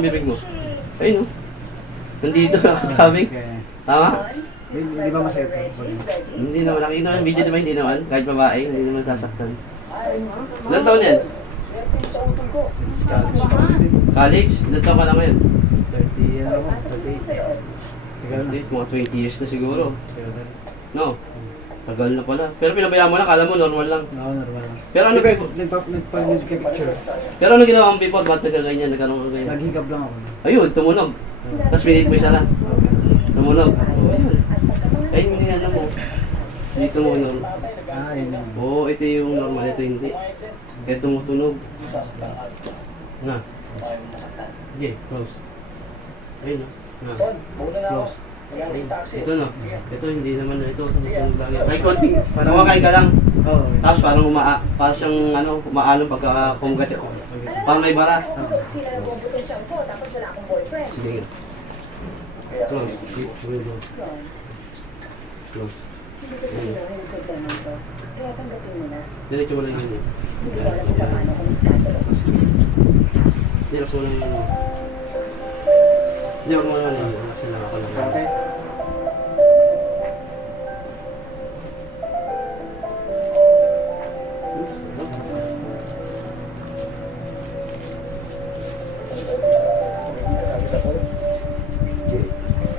ang bibig mo? Ayun, no? Nandito, nakatabing. Tama? Hindi ba masakit sa pag Hindi naman. Nakikita mo yung video, di ba? Hindi naman. Kahit babae, hindi naman sasaktan. Ilan taon yan? since college pa din? College? Ilan taon ka na ngayon? 30, ano ko, 38. Tagal na. Mga 20 years na siguro. Tagal na. No? Tagal na pala. Pero pinabayaan mo na, kala mo normal lang. Oo, normal lang. Pero ano, Nagpa-picture. pero ano ginawa mong before? Ba't nagkaganyan? Nagkaroon ka ganyan? Naghigab lang ako. Ayun, tumunog. Tapos pinit mo isa lang. Tumunog. Oh, ayun. Ayun, hindi alam mo. Hindi tumunog. Ah, yun lang. Oo, ito yung normal, ito hindi. Kaya tumutunog. Na. Sige, close. Ayun na. Close. Ayun. Ito na. Ito hindi naman na ito. Tumutunog lagi. Ay, konting. Kumakain ka lang. Oo. Tapos parang parang siyang umaano pagka kumugat. Parang may bara. Sige. Close. Close. Diretso mo lang yun. Diretso mo lang yun. Hindi, wag mo naman yun. Sila ako lang. Okay. Hmm?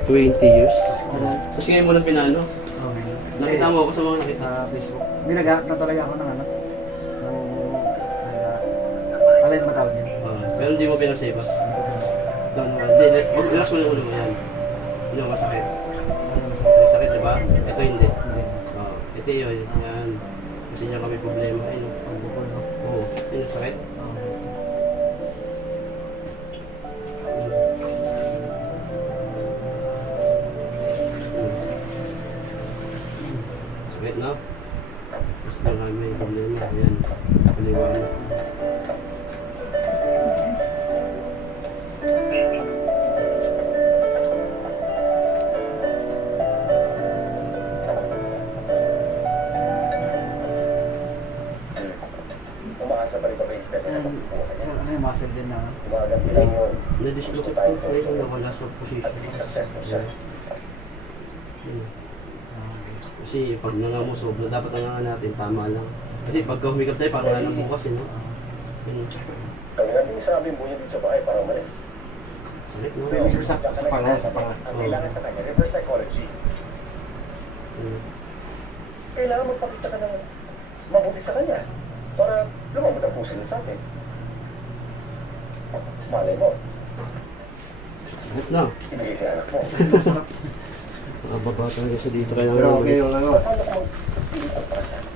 20 years? Tapos ngayon mo lang pinano? Oo. Nakita mo ako sa mga nakita. Sa Facebook. Hindi nag-aap na talaga ako ng ano. Alin matawag yun? Pero hindi mo pinasave ba? Hindi, relax mo yung ulo mo yan. Hindi mo masakit. May sakit, di ba? Ito hindi. Ito yun, yan. Kasi niya kami problema. Ayun. Pagbukol, no? Oo, yun, sakit. Oo. Sakit na. Mas na nga may problema. Ayan. Paliwanag. Umaasa pa rin ba yung Sa ano yung muscle din na ano? Tumagal lang yun. Na-dislocate ko po yung nawala sa position. At least successful siya. Yun. Ah, okay. Kasi pag nangamu sobra, dapat nangangan natin, tama lang. Kasi pagka humigap tayo, parang wala nang bukas eh, no? Yun. Kami natin isabi yung bunya dito sa bahay para umalis. Sakit, no? Pero sa panga, sa panga. Ang kailangan sa kanya, reverse psychology. Yun. Kailangan magpakita ka ng mabuti sa kanya para lumamot ang puso niya sa atin. Malay mo, Sakit na. ibigay sa anak mo. Masarap. Baba talaga siya dito. Kailangan Pero okay yung ano. Paano kung mag-ilipat para sa akin?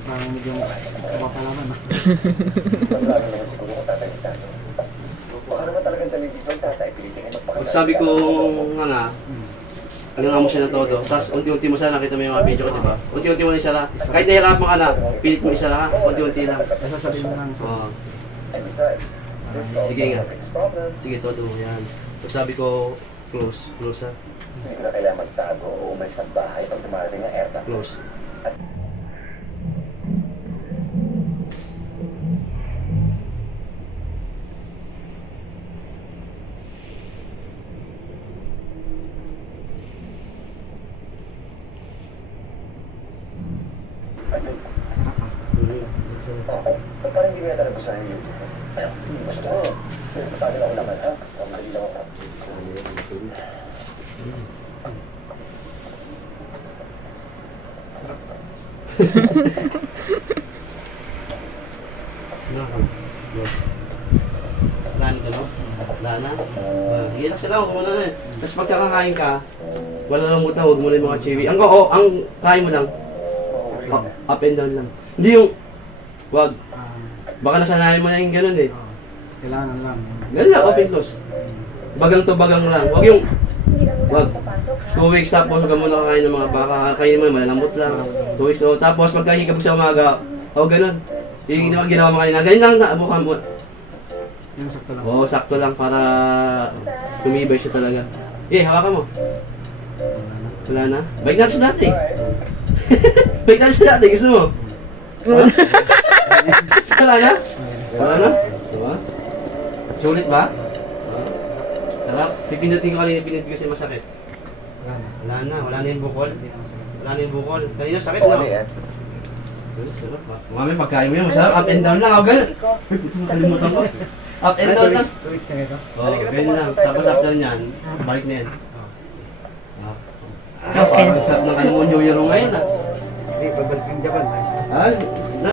Parang medyo mapalaman. Mas lalo naman siguro kung tatay kita. Baka naman talagang dali dito ang tatay, pilitin ay magpakasal. Pag sabi ko nga, nga mo siya na todo. Tapos unti-unti mo siya, nakita mo yung mga video ko, di ba? Unti-unti mo na isara. Kahit nahirapan ka na, pilit mo isara ha. Unti-unti lang. Nasasabihin mo lang sa... Oo. And besides, this solves Sige nga. all of his problems. Sige, todo mo yan. Pag sabi ko, close. Close ha. Hindi ko na kailangan magtago o umalis ng bahay pag dumarating ang airback. Close. Sarap ah. Ba't parang hindi mo yata nagustuhan yung YouTube ko? Ay, hindi ba siya sa ano? Patali ako naman ha? Pamali lang ako. Sarap. Daan ka, no? Daan na? Sige lang sila, huwag mo na eh. Tapos pagka kakain ka, wala lang muna, huwag mo na yung mga chewy. Ang kain mo lang, up and down lang. Hindi yung, wag. Baka nasanayan mo na yung ganun eh. Kailangan lang. Ganun lang, open close. Bagang to bagang lang. Wag yung, wag. 2 weeks tapos huwag mo na kakain ng mga baka. Kakain mo, malalambot lang. 2 weeks, o tapos pagkahiga mo sa umaga, o ganun. Yung ginawa mo kanina, ganyan lang na, abukan mo. Yung sakto lang. Oo, sakto lang para tumibay siya talaga. Hawakan mo. Wala na? Balik natin sa dati. Balik natin sa dati, gusto mo? Ha? Wala na? Wala na? Diba? Sulit ba? Sarap. Pipindutin ko kanina, pindutin ko siya masakit. Wala na yung bukol. Wala na yung bukol. Kanina sakit Oo, na. ano yan? Sarap ba? Mami, pagkain mo yun, masarap. Up and down lang. O, ganun. Uy, puto nakalimutan ko. Up and down lang. 2 weeks na ito. Oo, ganun lang. Tapos after niyan, balik na yan. Parang sarap ng ano mo, New Year mo ngayon ah. Hindi, pabalik ng Japan. Nice. Ah,